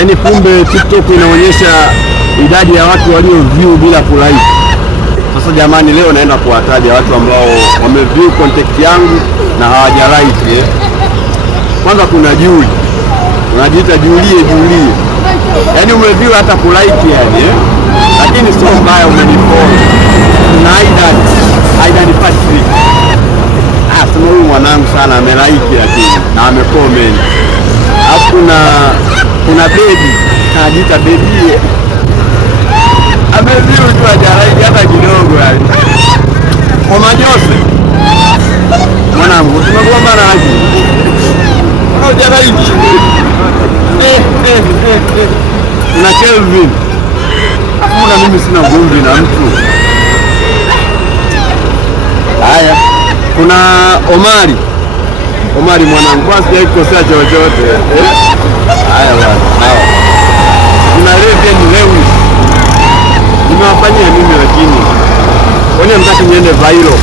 Yaani kumbe TikTok inaonyesha idadi ya watu walio view bila kulike. Sasa jamani, leo naenda kuwataja watu ambao wameview content yangu na hawaja like. Kwanza kuna Juli, unajiita Julie. Yaani umeview hata kulike yani, lakini sio mbaya, umenifollow. Na Aidan Patrick. Sema huyu mwanangu sana amelike lakini na amecomment. Alafu kuna baby, anajiita baby. Ameview tu hajalike hata kidogo yani. Kwa Jose. Mwanangu tumegombana lakini. Hajalike. Na Kelvin. Hakuna, mimi sina gomvi na mtu. Haya. Kuna Omari mwanangu, kwa sija kukosea chochote. Haya bwana. Kuna Lewis. Nimewafanyia mimi lakini wale mtaki niende viral.